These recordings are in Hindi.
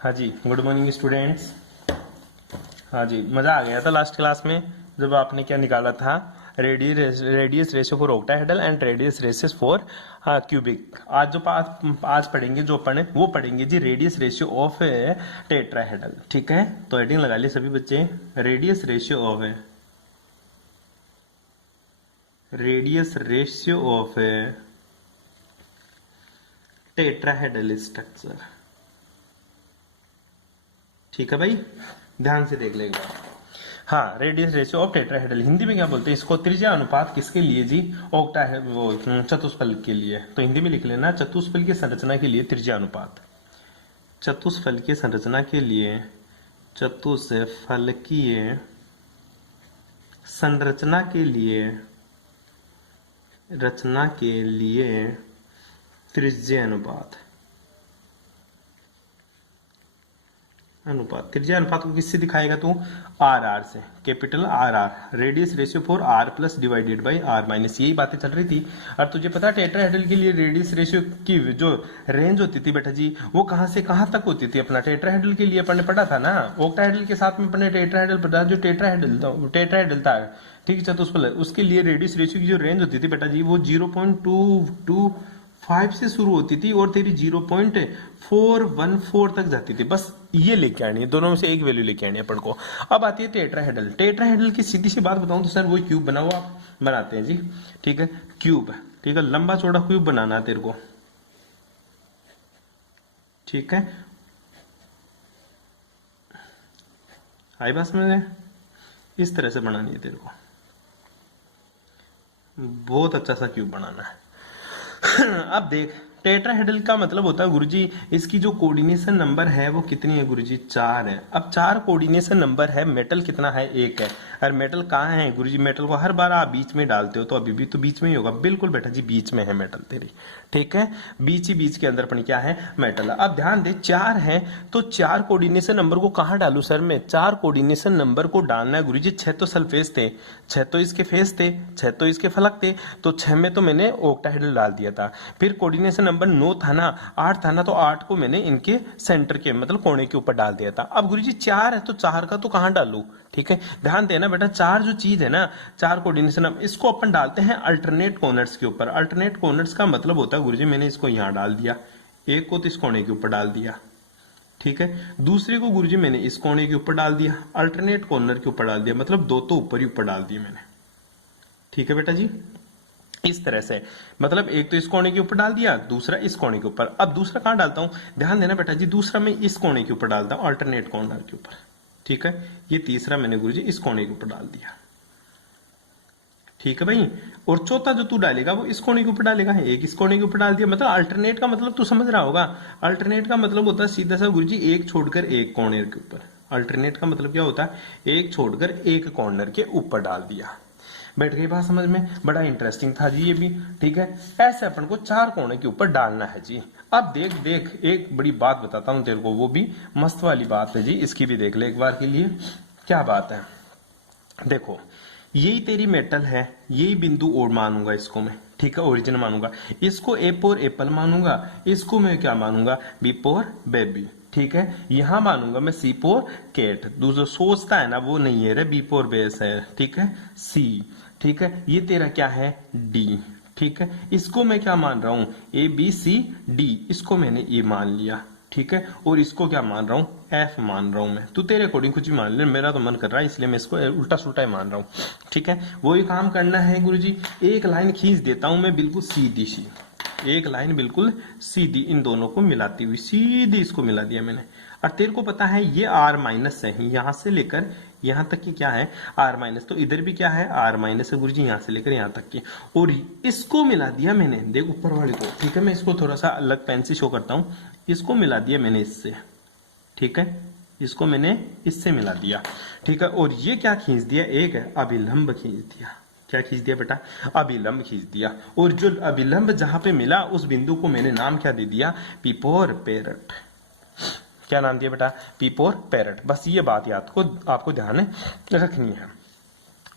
हाँ जी, गुड मॉर्निंग स्टूडेंट्स। हाँ जी, मजा आ गया था लास्ट क्लास में जब आपने क्या निकाला था, radius ratio for octahedral and radius ratio for cubic. आज पढ़ेंगे जो अपन वो पढ़ेंगे जी रेडियस रेशियो ऑफ टेट्राहेड्रल। ठीक है, तो हेडिंग लगा लिए सभी बच्चे, radius ratio of tetrahedral structure. ठीक है भाई, ध्यान से देख लेगा। हाँ, radius ratio of tetrahedral Hindi में क्या बोलते हैं इसको, त्रिज्या अनुपात किसके लिए जी, वो चतुष्फल के लिए। तो हिंदी में लिख लेना, चतुष्फल की संरचना के लिए त्रिज्या अनुपात। चतुष्फल की संरचना के लिए, चतुष्फलकीय संरचना के लिए, रचना के लिए त्रिज्या अनुपात। त्रिज्या अनुपात को किससे दिखाएगा तू, आर से, capital R. Radius ratio for R plus divided by R minus, यही बातें चल रही थी। और तुझे पता है टेट्राहेड्रल के लिए रेडियस रेशियो की जो रेंज होती थी बेटा जी, वो कहां से कहां तक होती थी। अपना टेट्राहेड्रल के लिए अपन ने पढ़ा था ना, ऑक्टाहेड्रल के साथ में अपन ने टेट्राहेड्रल पढ़ा, जो टेट्राहेड्रल था ठीक है चतुष्फल, उसके लिए रेडियस रेशियो की जो रेंज होती थी बेटा जी, वो 0.225 से शुरू होती थी और तेरी 0.414 तक जाती थी। बस ये लेके आनी है, दोनों में से एक वैल्यू लेके आनी है अपन को। अब आती है टेट्राहेड्रल। टेट्राहेड्रल की सीधी सी बात बताऊं तो सर वो क्यूब बना हुआ बनाते हैं जी। ठीक है, क्यूब, ठीक है, लंबा चौड़ा क्यूब बनाना है तेरे को। ठीक है, आई बात में, इस तरह से बनानी है तेरे को, बहुत अच्छा सा क्यूब बनाना है। अब देख, टेट्राहेड्रल का मतलब होता है गुरुजी, इसकी जो कोऑर्डिनेशन नंबर है वो कितनी है गुरुजी, 4 है। अब 4 कोऑर्डिनेशन नंबर है, मेटल कितना है, 1 है। और मेटल कहाँ है गुरुजी, मेटल को हर बार आप बीच में डालते हो, तो अभी भी तो बीच में ही होगा। बिल्कुल बेटा जी, बीच में है मेटल तेरी। ठीक है, बीच के अंदर अपन क्या है, मेटल। अब ध्यान दे, 4 है तो 4 कोऑर्डिनेशन नंबर को कहाँ डालू सर मैं, 4 कोऑर्डिनेशन नंबर को डालना है गुरुजी। 6 तो सल्फेस थे, 6 तो इसके फेस थे, 6 तो इसके फलक थे, तो 6 में तो मैंने ऑक्टाहेड्रल डाल दिया था। फिर कोऑर्डिनेशन नंबर 9 था ना, 8 था ना, तो 8 को मैंने इनके सेंटर के मतलब कोने के ऊपर डाल दिया था। अब गुरुजी 4 है तो 4 का तो कहां डालू। ठीक है, ध्यान देना बेटा, 4 जो चीज है ना, 4 कोऑर्डिनेशन, इसको अपन डालते हैं अल्टरनेट कॉर्नर्स के ऊपर। अल्टरनेट कॉर्नर्स का मतलब होता है गुरुजी, मैंने इसको यहां डाल दिया, एक को तो इस कोने के ऊपर डाल दिया। ठीक है, दूसरे को गुरुजी मैंने इस कोने के ऊपर डाल दिया, अल्टरनेट कॉर्नर के ऊपर डाल दिया, मतलब 2 तो ऊपर ही ऊपर डाल दिए मैंने। ठीक है बेटा जी, इस तरह से, मतलब एक तो इस कोने के ऊपर डाल दिया, दूसरा इस कोने के ऊपर। अब दूसरा कहां डालता हूं, ध्यान देना बेटा जी, दूसरा मैं इस कोने के ऊपर डालता हूं, अल्टरनेट कॉर्नर के ऊपर। ठीक है, ये तीसरा मैंने गुरुजी इस कोने के ऊपर डाल दिया। ठीक है भाई, और चौथा जो तू डालेगा वो इस कोने के ऊपर डालेगा, एक इस कोने के ऊपर डाल दिया। मतलब अल्टरनेट का मतलब तू समझ रहा होगा, अल्टरनेट का मतलब होता है सीधा सा गुरुजी, एक छोड़कर एक कॉर्नर के ऊपर। अल्टरनेट का मतलब क्या होता है, एक छोड़कर एक कॉर्नर के ऊपर डाल दिया। बैठ गई बात समझ में, बड़ा इंटरेस्टिंग था जी ये भी। ठीक है, ऐसे अपन को 4 कोने के ऊपर डालना है जी। अब देख एक बड़ी बात बताता हूं तेरे को, वो भी मस्त वाली बात है जी, इसकी भी देख ले एक बार के लिए। क्या बात है, देखो यही तेरी मेटल है, यही बिंदु और मानूंगा इसको मैं। ठीक है, ओरिजिन मानूंगा इसको, ए फॉर एप्पल मानूंगा, इसको मैं क्या मानूंगा, बी फॉर बेबी। ठीक है, यहां मानूंगा मैं सी फॉर कैट। दूसरा सोचता है ना वो नहीं है रे, बी फॉर बेस है। ठीक है, सी। ठीक है, ये तेरा क्या है, डी। ठीक है, इसको मैं क्या मान रहा हूं, ए बी सी डी, इसको मैंने ए मान लिया। ठीक है, और इसको क्या मान रहा हूं, एफ मान रहा हूं मैं। तू तेरे अकॉर्डिंग कुछ भी मान ले, मेरा तो मन कर रहा है इसलिए मैं इसको उल्टा सुल्टा ही मान रहा हूं। ठीक है, वही काम करना है गुरुजी। एक लाइन खींच देता हूं मैं बिल्कुल सीधी सी, एक लाइन बिल्कुल सीधी, इन दोनों को मिलाती हुई सीधी इसको मिला दिया मैंने। और तेरे को पता है ये आर माइनस है, यहां से लेकर यहां तक की क्या है, आर माइनस। तो इधर भी क्या है, आर माइनस है गुरुजी, यहां से लेकर यहां तक की, और इसको मिला दिया मैंने, देख ऊपर वाले को। ठीक है, मैं इसको थोड़ा सा अलग पेन से शो करता हूं, इसको मिला दिया मैंने इससे। ठीक है, इसको मैंने इससे मिला दिया। ठीक है, और ये क्या खींच दिया, एक अभिलंब खींच दिया। क्या खींच दिया बेटा, अभिलंब खींच दिया। और जो अभिलंब जहां पे मिला उस बिंदु को मैंने नाम क्या दे दिया, पिपोर पैरेट। क्या नाम दिया बेटा, पिपोर पैरेट। बस ये बात याद को आपको ध्यान रखनी है।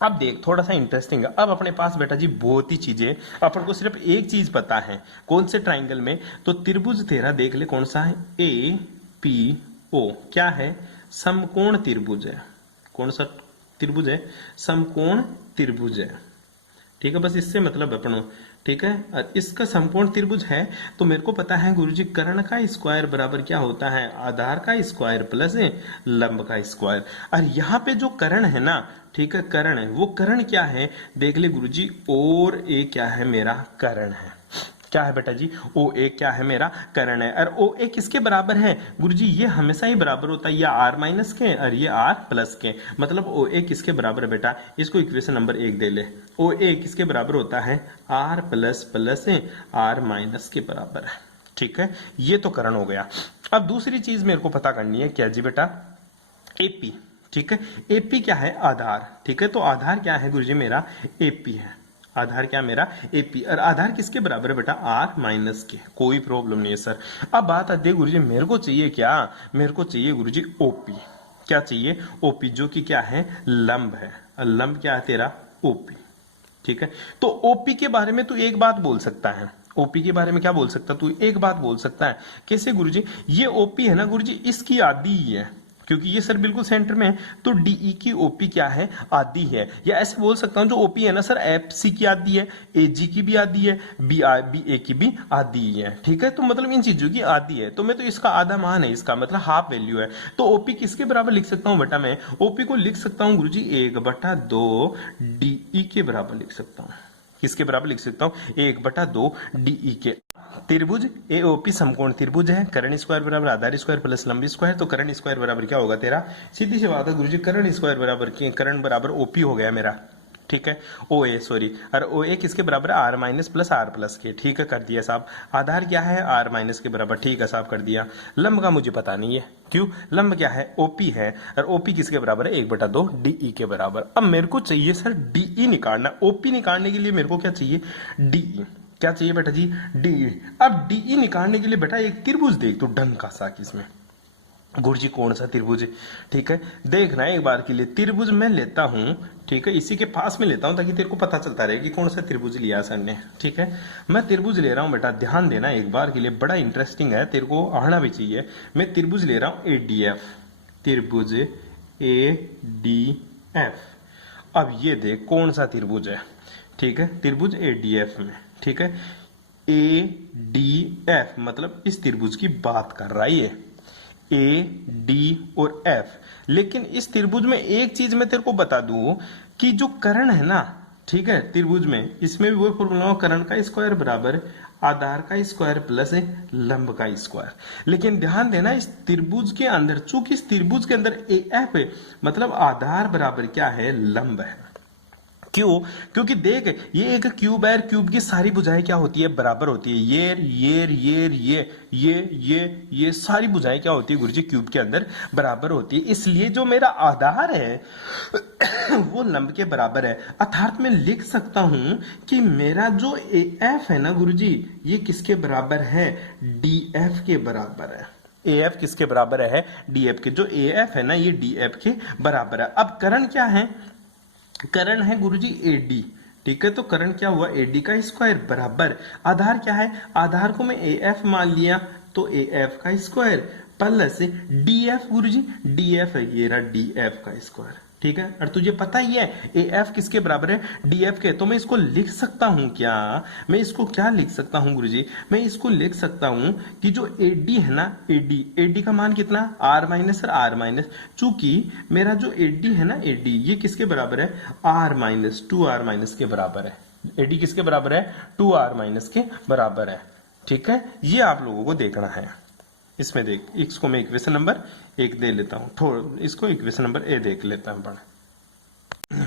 अब देख थोड़ा सा इंटरेस्टिंग है, अब अपने पास बेटा जी बहुत ही चीजें, अपन को सिर्फ एक चीज पता है, कौन से ट्राइंगल में, तो त्रिभुज तेरा देख ले कौन सा है, ए पी ओ क्या है, समकोण त्रिभुज है। कौन सा त्रिभुज है, समकोण त्रिभुज है। ठीक है, बस इससे मतलब अपनो, ठीक है। और इसका समकोण त्रिभुज है तो मेरे को पता है गुरुजी कर्ण का स्क्वायर बराबर क्या होता है, आधार का स्क्वायर प्लस लंब का स्क्वायर। और यहाँ पे जो कर्ण है ना, ठीक है, कर्ण है, वो कर्ण क्या है देख ले गुरुजी, और ए क्या है मेरा कर्ण है। क्या है बेटा जी, ओ ए क्या है मेरा कर्ण है। और ओ ए किसके बराबर है गुरुजी, ये हमेशा ही बराबर होता है, ये आर माइनस के और ये आर प्लस के। मतलब ओ ए किसके बराबर है बेटा, इसको इक्वेशन नंबर 1 दे ले। ओ ए किसके बराबर होता है, R plus plus R minus के बराबर है। ठीक है, ये तो कर्ण हो गया। अब दूसरी चीज मेरे को पता करनी है, क्या जी बेटा, एपी। ठीक है, एपी क्या है, आधार। ठीक है, तो आधार क्या है गुरुजी मेरा, एपी है। आधार क्या मेरा, एपी। और आधार किसके बराबर है बेटा, आर माइनस के। कोई प्रॉब्लम नहीं है सर। अब बात आती है गुरुजी मेरे को चाहिए क्या, मेरे को चाहिए गुरुजी ओपी। क्या चाहिए, ओपी, जो कि क्या है, लंब है। और लंब क्या है तेरा, ओपी। ठीक है, तो ओपी के बारे में तू एक बात बोल सकता है, ओपी के बारे में क्या बोल सकता है तू, एक बात बोल सकता है। कैसे गुरुजी, ये ओपी है ना गुरुजी, इसकी आधी ही है, क्योंकि ये सर बिल्कुल सेंटर में है, तो डीई की ओपी क्या है, आधी है। या ऐसे बोल सकता हूं, जो ओपी है ना सर, एफ सी की आधी है, एजी की भी आधी है, बी ए की भी आधी है। ठीक है, तो मतलब इन चीजों की आधी है, तो मैं तो इसका आधा मान है, इसका मतलब हाफ वैल्यू है। तो ओपी किसके बराबर लिख सकता हूं बेटा, मैं ओपी को लिख सकता हूं गुरुजी 1/2 डीई के बराबर लिख सकता हूं। किसके बराबर लिख सकता हूं, 1/2 डीई के। त्रिभुज एओपी समकोण त्रिभुज है, कर्ण स्क्वायर बराबर आधार स्क्वायर प्लस लंब स्क्वायर। तो कर्ण स्क्वायर बराबर क्या होगा तेरा, सीधी सी बात है गुरुजी, कर्ण स्क्वायर बराबर कर्ण बराबर ओपी हो गया मेरा। ठीक है, ओ ए सॉरी, और ओ ए किसके बराबर है, R minus plus R plus के। ठीक है, कर दिया साहब। आधार क्या है, आर माइनस के बराबर। ठीक है साहब, कर दिया। लंब का मुझे पता नहीं है, क्यों, लंब क्या है, ओपी है, और ओपी किसके बराबर है, 1/2 डीई के बराबर। अब मेरे को चाहिए सर डीई निकालना। ओपी निकालने के लिए मेरे को क्या चाहिए, डीई। क्या चाहिए बेटा जी, डीई। अब डीई निकालने के लिए बेटा एक त्रिभुज देख तू ढंग का सा, किसमें गुरुजी कौन सा त्रिभुज है। ठीक है, देखना एक बार के लिए त्रिभुज मैं लेता हूं। ठीक है, इसी के पास में लेता हूं ताकि तेरे को पता चलता रहे कि कौन सा त्रिभुज लिया सर ने। ठीक है, मैं त्रिभुज ले रहा हूं बेटा, ध्यान देना एक बार के लिए, बड़ा इंटरेस्टिंग है, तेरे को आना भी चाहिए। मैं त्रिभुज ले रहा हूं एडीएफ, त्रिभुज एडीएफ। अब ये देख कौन सा त्रिभुज है। ठीक है, त्रिभुज एडीएफ में। ठीक है, एडीएफ मतलब इस त्रिभुज की बात कर रहा है ये, ए डी और एफ। लेकिन इस त्रिभुज में एक चीज मैं तेरे को बता दूं कि जो कर्ण है ना, ठीक है, त्रिभुज में, इसमें भी वो फॉर्मूला, कर्ण का स्क्वायर बराबर आधार का स्क्वायर प्लस लंब का स्क्वायर। लेकिन ध्यान देना इस त्रिभुज के अंदर, चूंकि इस त्रिभुज के अंदर ए एफ है, मतलब आधार बराबर क्या है, लंब है। क्यों, क्योंकि देख ये एक क्यूब है, क्यूब की सारी भुजाएं क्या होती है, बराबर होती है। ये सारी भुजाएं क्या होती है गुरुजी, क्यूब के अंदर बराबर होती है। इसलिए जो मेरा आधार है वो लंब के बराबर है। अर्थात मैं लिख सकता हूं कि मेरा जो ए एफ है ना गुरुजी, ये किसके बराबर है, डी एफ के बराबर है। ए एफ किसके बराबर है, डी एफ के। जो ए एफ है ना, ये डी एफ के बराबर है। अब कर्ण क्या है, कर्ण है गुरुजी एडी। ठीक है, तो कर्ण क्या हुआ, एडी का स्क्वायर बराबर आधार क्या है, आधार को मैं ए एफ मान लिया, तो ए एफ का स्क्वायर प्लस डी एफ गुरुजी, डी एफ है ये रहा, डी एफ का स्क्वायर। ठीक है, और तुझे पता ही है ए एफ किसके बराबर है, डी एफ के। तो मैं इसको लिख सकता हूं क्या, मैं इसको क्या लिख सकता हूं गुरुजी, मैं इसको लिख सकता हूं कि जो एडी है ना, एडी, एडी का मान कितना, आर माइनस और आर माइनस। चूंकि मेरा जो एडी है ना, एडी ये किसके बराबर है, आर माइनस 2r माइनस के बराबर है। एडी किसके बराबर है, 2r माइनस के बराबर है। ठीक है, ये आप लोगों को देखना है। इसमें देख, इसको मैं इक्वेशन नंबर 1 दे लेता हूं, थोड़ा इसको इक्वेशन नंबर ए देख लेता हूं। बड़ा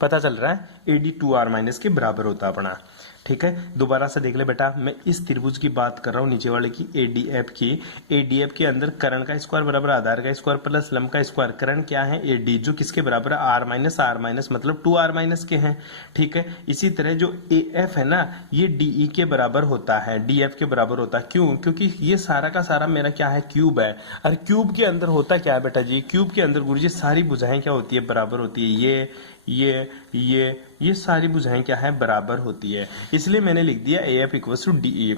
पता चल रहा है एडी 2r माइनस के बराबर होता है अपना। ठीक है, दोबारा से देख ले बेटा, मैं इस त्रिभुज की बात कर रहा हूं, नीचे वाले की, एडीएफ की। एडीएफ के अंदर कर्ण का स्क्वायर बराबर आधार का स्क्वायर प्लस लंब का स्क्वायर। कर्ण क्या है, एडी, जो किसके बराबर है, आर माइनस मतलब 2r माइनस के हैं। ठीक है, इसी तरह जो ए एफ है ना, ये डीई के बराबर होता है, डीएफ के बराबर होता है। क्यों, क्योंकि ये सारा का सारा मेरा क्या है, क्यूब है। और क्यूब के अंदर होता क्या है बेटा जी, क्यूब के अंदर गुरुजी सारी भुजाएं क्या होती है, बराबर होती है। ये ये सारी भुजाएं क्या है, बराबर होती है। इसलिए मैंने लिख दिया A F equal to D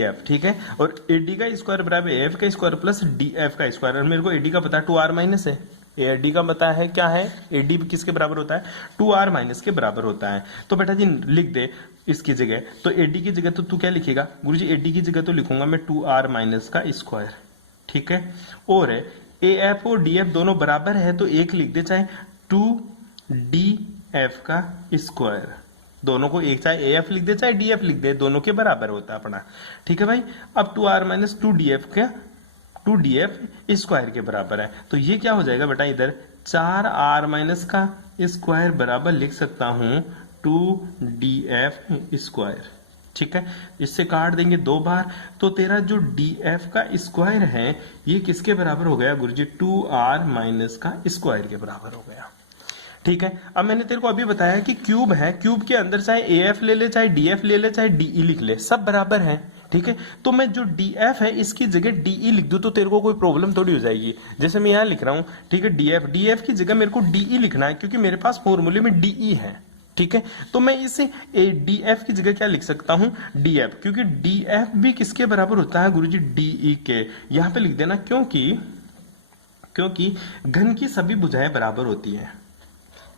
F, ठीक है। और ए डी का स्क्वायर बराबर ए एफ का स्क्वायर प्लस डी एफ का स्क्वायर। और मेरे को ए डी का पता है 2r माइनस है, ए डी का पता है क्या है, ए डी किसके बराबर होता है, 2r माइनस के बराबर होता है। तो बेटा जी लिख दे इसकी जगह, तो ए डी की जगह तो तू क्या लिखेगा गुरुजी, ए डी की जगह तो लिखूंगा मैं 2r माइनस का स्क्वायर, ठीक है। और ए एफ और डी एफ दोनों बराबर है तो एक लिख दे, चाहे 2df का स्क्वायर, दोनों को एक, चाहे ए एफ लिख दे चाहे डी एफ लिख दे, दोनों के बराबर होता है अपना, ठीक है भाई। अब 2r माइनस 2df का 2df स्क्वायर के बराबर है, तो ये क्या हो जाएगा बेटा, इधर 4r माइनस का स्क्वायर बराबर लिख सकता हूं 2df स्क्वायर, ठीक है। इससे काट देंगे 2 बार, तो तेरा जो df का स्क्वायर है ये किसके बराबर हो गया गुरुजी, 2r माइनस का स्क्वायर के बराबर हो गया, ठीक है। अब मैंने तेरे को अभी बताया कि क्यूब है, क्यूब के अंदर चाहे AF ले ले चाहे DF ले ले चाहे DE लिख ले, सब बराबर है, ठीक है। तो मैं जो DF है इसकी जगह DE लिख दूं तो तेरे को कोई प्रॉब्लम थोड़ी हो जाएगी। जैसे मैं यहां लिख रहा हूं, ठीक है, DF की जगह मेरे को DE लिखना है क्योंकि मेरे पास फॉर्मूले में DE है, ठीक है। तो मैं इसे DF की जगह क्या लिख सकता हूं, DF, क्योंकि DF भी किसके बराबर होता है गुरुजी, DE के। यहां पे लिख देना क्योंकि घन की सभी भुजाएं बराबर होती है,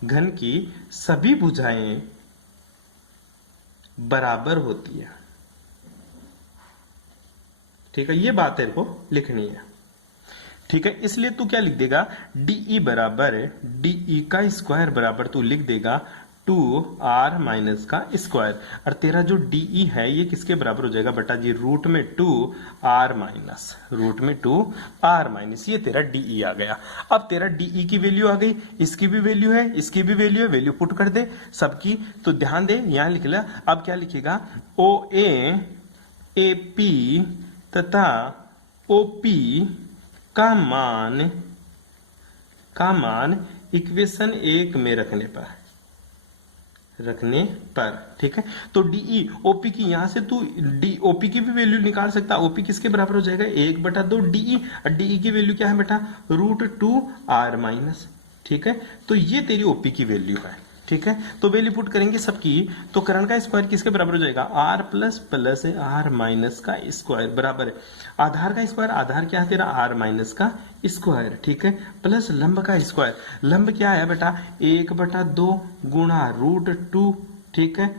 घन की सभी भुजाएं बराबर होती है, ठीक है। ये बात तेरे को लिखनी है, ठीक है। इसलिए तू क्या लिख देगा, DE बराबर है, DE का स्क्वायर बराबर तू लिख देगा 2r माइनस का स्क्वायर। और तेरा जो DE है ये किसके बराबर हो जाएगा बेटा जी, रूट में 2r माइनस, ये तेरा DE आ गया। अब तेरा DE की वैल्यू आ गई, इसकी भी वैल्यू है, इसकी भी वैल्यू है, वैल्यू पुट कर दे सबकी। तो ध्यान दे यहां लिख ले, अब क्या लिखेगा, OA AP तथा OP का मान इक्वेशन 1 में रखने पर, ठीक है। तो DE OP की यहां से तू OP की भी वैल्यू निकाल सकता है। OP किसके बराबर हो जाएगा, 1/2 DE, और DE की वैल्यू क्या है बेटा, √2r माइनस, ठीक है। तो ये तेरी OP की वैल्यू है, ठीक है। तो वैल्यू पुट करेंगे सबकी, तो करण का स्क्वायर किसके बराबर हो जाएगा, r प्लस है r माइनस का स्क्वायर बराबर है आधार का स्क्वायर, आधार क्या है तेरा r माइनस का स्क्वायर, ठीक है, प्लस लंब का स्क्वायर। लंब क्या है बेटा, 1/2 गुणा √2, ठीक है,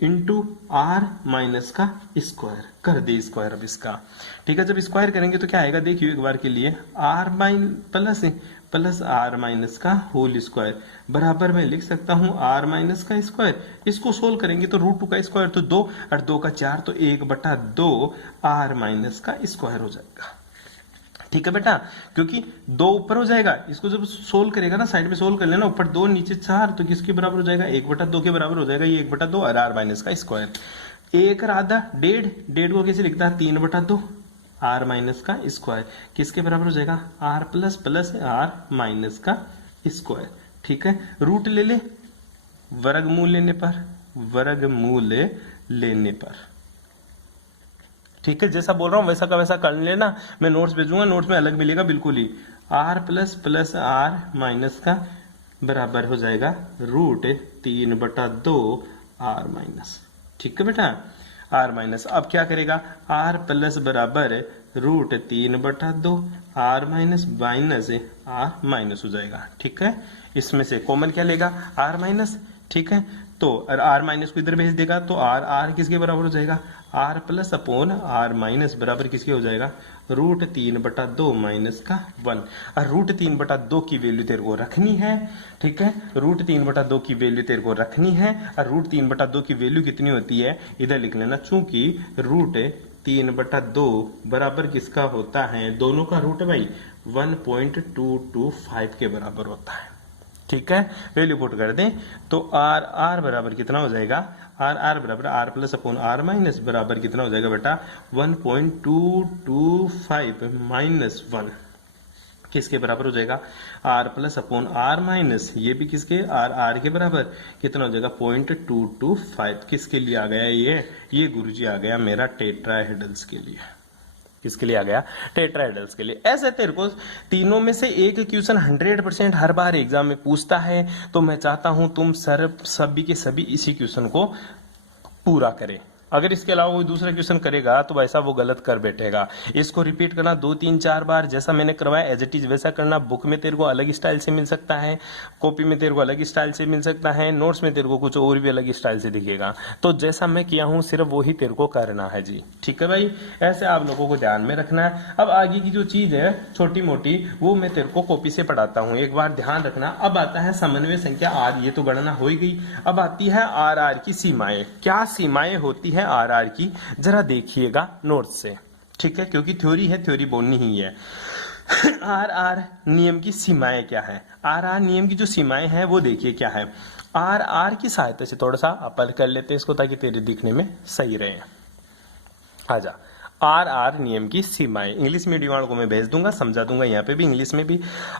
इंटू r माइनस का स्क्वायर कर दे स्क्वायर अब इसका, ठीक है। जब स्क्वायर करेंगे तो क्या आएगा, देखिए एक बार के लिए, r प्लस r माइनस का होल स्क्वायर बराबर में लिख सकता हूं r माइनस का स्क्वायर। इसको सोल्व करेंगे तो √2 का स्क्वायर तो 2 और 2 का 4, तो 1/2 r माइनस का स्क्वायर हो जाएगा, ठीक है बेटा। क्योंकि 2 ऊपर हो जाएगा, इसको जब सोल्व करेगा ना, साइड में सोल्व कर लेना, ऊपर 2 नीचे 4, तो किसके बराबर हो जाएगा, 1/2 के बराबर हो जाएगा, ये 1/2 और r माइनस का स्क्वायर। 1 और आधा 1.5 को कैसे लिखता है, 3/2 r माइनस का स्क्वायर, किसके बराबर हो जाएगा, r प्लस r माइनस का स्क्वायर, ठीक है। रूट ले ले वर्गमूल लेने पर, ठीक है। जैसा बोल रहा हूं वैसा का वैसा कर लेना, मैं नोट्स भेजूंगा, नोट्स में अलग मिलेगा बिल्कुल ही। r प्लस r माइनस का बराबर हो जाएगा √3/2 r माइनस, ठीक है बेटा, r माइनस। अब क्या करेगा, r प्लस बराबर √3/2 r माइनस r माइनस हो जाएगा, ठीक है। इसमें से कॉमन क्या लेगा, r माइनस, ठीक है। तो r माइनस को इधर भेज देगा तो r किसके बराबर हो जाएगा, r plus upon r minus बराबर किसके हो जाएगा, √3/2 माइनस का 1। और √3/2 की वैल्यू तेरे को रखनी है, ठीक है, √3/2 की वैल्यू तेरे को रखनी है। और √3/2 की वैल्यू कितनी होती है, इधर लिख लेना, चूंकि √3/2 बराबर किसका होता है, दोनों का रूट भाई 1.225 के बराबर होता है, ठीक है। वैल्यू पुट कर दें तो r बराबर कितना हो जाएगा, r बराबर r plus upon r minus बराबर कितना हो जाएगा बेटा, 1.225 माइनस 1 किसके बराबर हो जाएगा, r plus upon r minus, ये भी किसके, r के बराबर कितना हो जाएगा, 0.225। किसके लिए आ गया ये गुरुजी आ गया मेरा टेट्राहेड्रल्स के लिए, किसके लिए आ गया, टेट्राहेड्रल्स के लिए। ऐसे तेरे को तीनों में से एक क्वेश्चन 100% हर बार एग्जाम में पूछता है, तो मैं चाहता हूं तुम सभी के सभी इसी क्वेश्चन को पूरा करें। अगर इसके अलावा कोई दूसरा क्वेश्चन करेगा तो वैसा वो गलत कर बैठेगा। इसको रिपीट करना 2-3-4 बार, जैसा मैंने करवाया एज इट इज वैसा करना। बुक में तेरे को अलग स्टाइल से मिल सकता है, कॉपी में तेरे को अलग स्टाइल से मिल सकता है, नोट्स में तेरे को कुछ और भी अलग स्टाइल से दिखेगा। तो जैसा मैं किया हूं सिर्फ वही तेरे को करना है जी, ठीक है भाई। ऐसे आप लोगों को ध्यान में रखना है। अब आगे की जो चीज है छोटी मोटी वो मैं तेरे को कॉपी से पढ़ाता हूँ, एक बार ध्यान रखना। अब आता है समन्वय संख्या आर, ये तो गणना हो ही गई। अब आती है आर आर की सीमाएं। क्या सीमाएं होती है आर आर की, जरा देखिएगा नोट से, ठीक है, क्योंकि थ्योरी है, थ्योरी बोलनी ही है। आर आर नियम की सीमाएं क्या है, आर आर नियम की जो सीमाएं हैं वो देखिए क्या है। आर आर की सहायता से थोड़ा सा अपन कर लेते हैं इसको ताकि तेरे दिखने में सही रहे। आजा, आर आर नियम की सीमाएं इंग्लिश मीडियम वालों को मैं भेज दूंगा, समझा दूंगा यहाँ पे भी इंग्लिश में भी।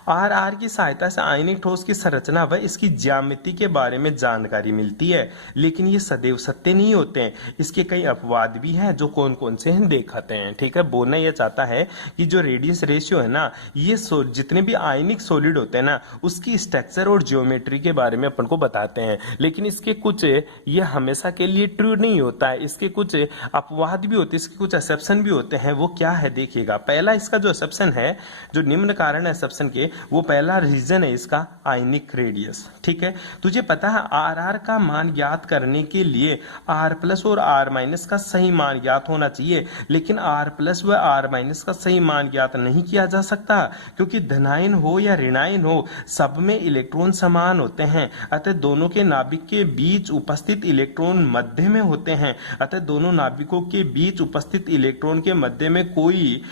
आर आर की सहायता से आयनिक ठोस की संरचना व इसकी ज्यामिति के बारे में जानकारी मिलती है, लेकिन ये सदैव सत्य नहीं होते हैं। इसके कई अपवाद भी हैं जो कौन कौन से हैं देखाते हैं, ठीक है। बोलना यह चाहता है कि जो रेडियस रेशियो है ना, ये जितने भी आयनिक सॉलिड होते हैं ना उसकी स्ट्रक्चर और ज्योमेट्री के बारे में अपन को बताते हैं, लेकिन इसके कुछ ये हमेशा के लिए ट्रू नहीं होता है, इसके कुछ अपवाद भी होते हैं, इसके कुछ एक्सेप्शन भी होते हैं। वो क्या है देखिएगा। पहला इसका जो एक्सेप्शन है, जो निम्न कारण है एक्सेप्शन के, वो पहला रीजन है इसका आयनिक रेडियस, ठीक है। तुझे पता है आर आर का मान ज्ञात करने के लिए आर प्लस और आर माइनस का सही मान ज्ञात होना चाहिए, लेकिन आर प्लस व आर माइनस का सही मान ज्ञात नहीं किया जा सकता, क्योंकि धनायन हो या ऋणायन हो सब में इलेक्ट्रॉन समान होते हैं, अतः दोनों के नाभिक के बीच उपस्थित इलेक्ट्रॉन मध्य में होते हैं, अतः दोनों नाभिकों के बीच उपस्थित इलेक्ट्रॉन के मध्य में कोई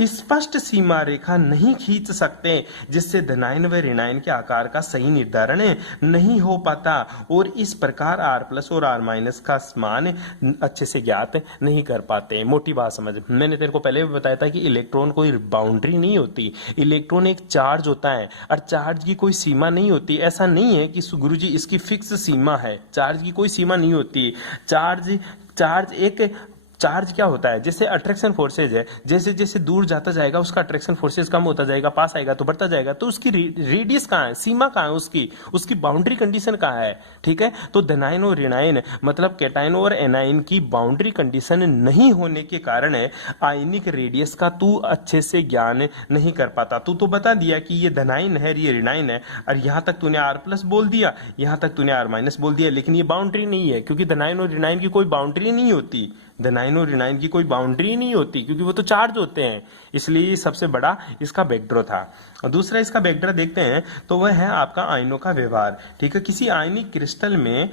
स्पष्ट सीमा रेखा नहीं खींच सकते, जिससे धनायन व ऋणायन के आकार का सही निर्धारण नहीं हो पाता, और इस प्रकार आर प्लस और आर माइनस का मान अच्छे से ज्ञात नहीं कर पाते। मोटी बात समझ, मैंने तेरे को पहले भी बताया था कि इलेक्ट्रॉन कोई बाउंड्री नहीं होती, इलेक्ट्रॉन एक चार्ज होता है और चार्ज की कोई सीमा नहीं होती। ऐसा नहीं है कि गुरुजी इसकी फिक्स सीमा है, चार्ज की कोई सीमा नहीं होती। चार्ज क्या होता है, जैसे अट्रैक्शन फोर्सेज है, जैसे जैसे दूर जाता जाएगा उसका अट्रैक्शन फोर्सेज कम होता जाएगा, पास आएगा तो बढ़ता जाएगा, तो उसकी रेडियस कहाँ है, सीमा कहाँ है, उसकी बाउंड्री कंडीशन कहाँ है, ठीक है। तो धनायन और ऋणायन मतलब कैटायन और एनायन की बाउंड्री कंडीशन नहीं होने के कारण आयनिक रेडियस का तू अच्छे से ज्ञान नहीं कर पाता। तू तो बता दिया कि ये धनायन है ये ऋणायन है, और यहाँ तक तूने आर प्लस बोल दिया, यहाँ तक तूने आर माइनस बोल दिया, लेकिन ये बाउंड्री नहीं है, क्योंकि धनायन और ऋणायन की कोई बाउंड्री नहीं होती, धनायन और ऋणायन की कोई बाउंड्री नहीं होती, क्योंकि वो तो चार्ज होते हैं। इसलिए सबसे बड़ा इसका बैकड्रॉ था। और दूसरा इसका बैकड्रॉ देखते हैं तो वह है आपका आयनों का व्यवहार, ठीक है। किसी आयनिक क्रिस्टल में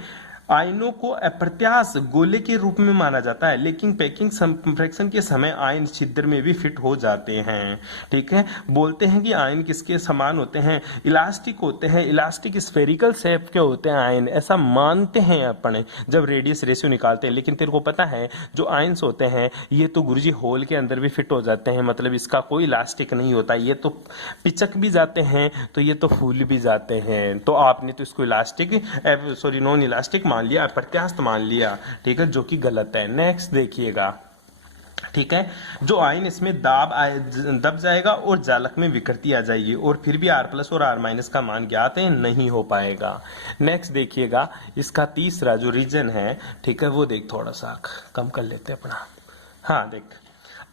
आयनों को अप्रत्याश गोले के रूप में माना जाता है, लेकिन पैकिंग संप्रेक्षण के समय आयन छिद्र में भी फिट हो जाते हैं, ठीक है। बोलते हैं कि आयन किसके समान होते हैं, इलास्टिक होते हैं, इलास्टिक स्फेरिकल शेप के होते हैं आयन, ऐसा मानते हैं अपन जब रेडियस रेशियो निकालते हैं। लेकिन तेरे को पता है जो आयन्स होते हैं ये तो गुरुजी होल के अंदर भी फिट हो जाते हैं, मतलब इसका कोई इलास्टिक नहीं होता, ये तो पिचक भी जाते हैं तो ये तो फूल भी जाते हैं। तो आपने तो इसको इलास्टिक नॉन इलास्टिक मान लिया, अप्रत्यास्थ मान लिया, ठीक है, जो कि गलत है। नेक्स्ट देखिएगा, ठीक है। जो आयन इसमें दब जाएगा और जालक में विकृति आ जाएगी, और फिर भी आर प्लस और आर माइनस का मान ज्ञात नहीं हो पाएगा। नेक्स्ट देखिएगा, इसका तीसरा जो रीजन है, ठीक है, वो देख, थोड़ा सा कम कर लेते अपना। हाँ देख,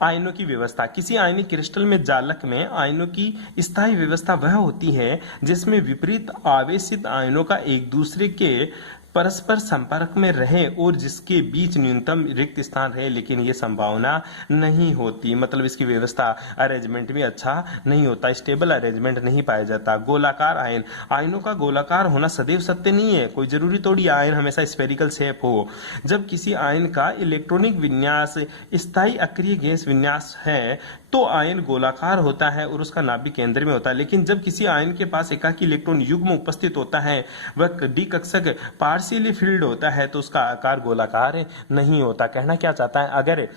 आयनों की व्यवस्था। किसी आयनिक क्रिस्टल में जालक में आयनों की स्थायी व्यवस्था वह होती है जिसमें विपरीत आवेशित आयनों का एक दूसरे के परस्पर संपर्क में रहे और जिसके बीच न्यूनतम रिक्त स्थान रहे, लेकिन ये संभावना नहीं होती, मतलब इसकी व्यवस्था अरेंजमेंट भी अच्छा नहीं होता, स्टेबल अरेंजमेंट नहीं पाया जाता। गोलाकार आयन, आयनों का गोलाकार होना सदैव सत्य नहीं है, कोई जरूरी थोड़ी आयन हमेशा स्फेरिकल शेप हो। जब किसी आयन का इलेक्ट्रॉनिक विन्यास स्थायी अक्रिय गैस विन्यास है तो आयन गोलाकार होता है और उसका नाभिक केंद्र में होता है, लेकिन जब किसी आयन के पास एकाकी इलेक्ट्रॉन युग्म उपस्थित होता है, वह द्विकक्षक पार्शियली फील्ड होता है, तो उसका आकार गोलाकार नहीं होता। कहना क्या चाहता है, अगर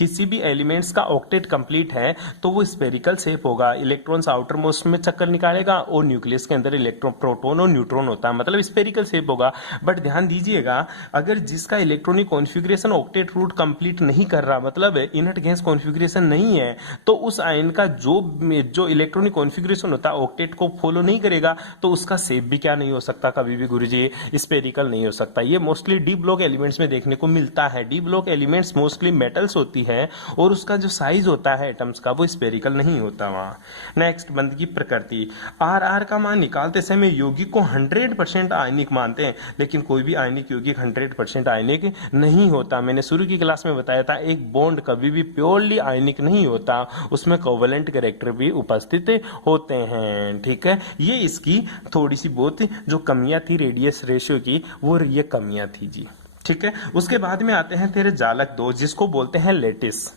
किसी भी एलिमेंट्स का ऑक्टेट कंप्लीट है तो वो स्फेरिकल शेप होगा, इलेक्ट्रॉन्स आउटर मोस्ट में चक्कर निकालेगा और न्यूक्लियस के अंदर इलेक्ट्रॉन, प्रोटॉन और न्यूट्रॉन होता है, मतलब स्फेरिकल शेप होगा। बट ध्यान दीजिएगा, अगर जिसका electronic configuration octet root complete नहीं कर रहा, मतलब इनर्ट गैस कॉन्फ़िगरेशन नहीं है, तो उस आयन का जो इलेक्ट्रॉनिक कॉन्फ़िगरेशन होता है ऑक्टेट को फॉलो नहीं करेगा, तो उसका शेप भी क्या नहीं हो सकता कभी भी गुरुजी, स्फेरिकल नहीं हो सकता। ये मोस्टली डी ब्लॉक एलिमेंट्स में देखने को मिलता है। D block elements mostly metals होती है और उसका जो साइज होता है एटम्स का वो स्फेरिकल नहीं होता वहां। नेक्स्ट, बंद की प्रकृति। आर का मान निकालते समय यौगिक को 100% आयनिक मानते हैं, लेकिन कोई भी आयनिक यौगिक 100% आयनिक नहीं होता। मैंने शुरू की क्लास में बताया था, एक बॉन्ड कभी भी प्योरली आयनिक नहीं होता, उसमें कोवेलेंट कैरेक्टर भी उपस्थित होते हैं। ठीक है, ये इसकी थोड़ी सी बहुत जो कमियां थी रेडियस रेशियो की, वो ये कमियां थी जी। ठीक है, उसके बाद में आते हैं तेरे जालक दोष, जिसको बोलते हैं लेटिस।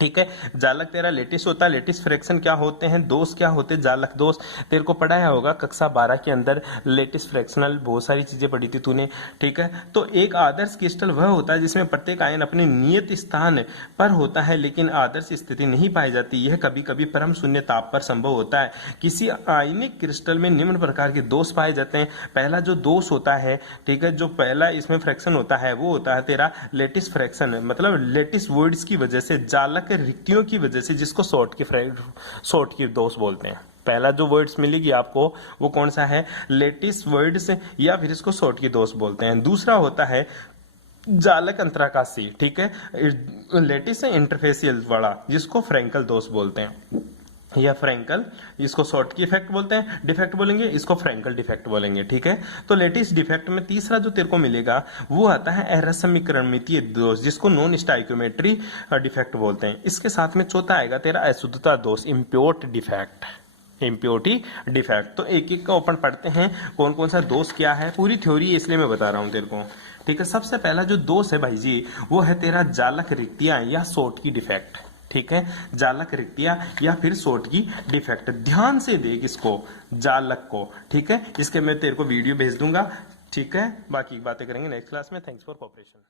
ठीक है, जालक तेरा लेटिस होता है। लेटिस फ्रैक्शन क्या होते हैं, दोष क्या होते हैं, जालक दोष तेरे को पढ़ाया होगा कक्षा 12 के अंदर। लेटिस फ्रैक्शनल बहुत सारी चीजें पढ़ी थी तूने। ठीक है, तो एक आदर्श क्रिस्टल वह होता है जिसमें प्रत्येक आयन अपने नियत स्थान पर होता है, लेकिन आदर्श स्थिति नहीं पाई जाती। यह कभी कभी परम शून्य ताप पर संभव होता है। किसी आयनिक क्रिस्टल में निम्न प्रकार के दोष पाए जाते हैं। पहला जो दोष होता है, ठीक है, जो पहला इसमें फ्रैक्शन होता है वो होता है तेरा लेटिस फ्रैक्शन, मतलब लेटिस वॉइड्स की वजह से, जालक रिक्तियों की वजह से, जिसको शॉर्ट की दोष बोलते हैं। पहला जो वर्ड्स मिलेगी आपको वो कौन सा है, लेटिस वर्ड्स, या फिर इसको शॉर्ट की दोष बोलते हैं। दूसरा होता है जालक अंतराकाशी। ठीक है, लेटिस इंटरफेसियल वाला, जिसको फ्रैंकल दोष बोलते हैं, या फ्रैंकल, इसको शॉर्ट की इफेक्ट बोलते हैं, डिफेक्ट बोलेंगे, इसको फ्रैंकल डिफेक्ट बोलेंगे। ठीक है, तो लेटिस डिफेक्ट में तीसरा जो तेरे को मिलेगा वो आता है अरसमीकरणमितीय दोष, जिसको नॉन स्टाइक्योमेट्री डिफेक्ट बोलते हैं। इसके साथ में चौथा आएगा तेरा अशुद्धता दोष, इम्प्योर्ट डिफेक्ट, इम्प्योरिटी डिफेक्ट। तो एक एक का ओपन पढ़ते हैं कौन कौन सा दोष क्या है, पूरी थ्योरी है इसलिए मैं बता रहा हूं तेरे को। ठीक है, सबसे पहला जो दोष है भाई जी, वो है तेरा जालक रिक्तियां या शॉर्ट की डिफेक्ट। ठीक है, जालक रिक्तियां या फिर शॉर्ट की डिफेक्ट। ध्यान से देख इसको, जालक को। ठीक है, इसके मैं तेरे को वीडियो भेज दूंगा। ठीक है, बाकी बातें करेंगे नेक्स्ट क्लास में। Thanks for cooperation.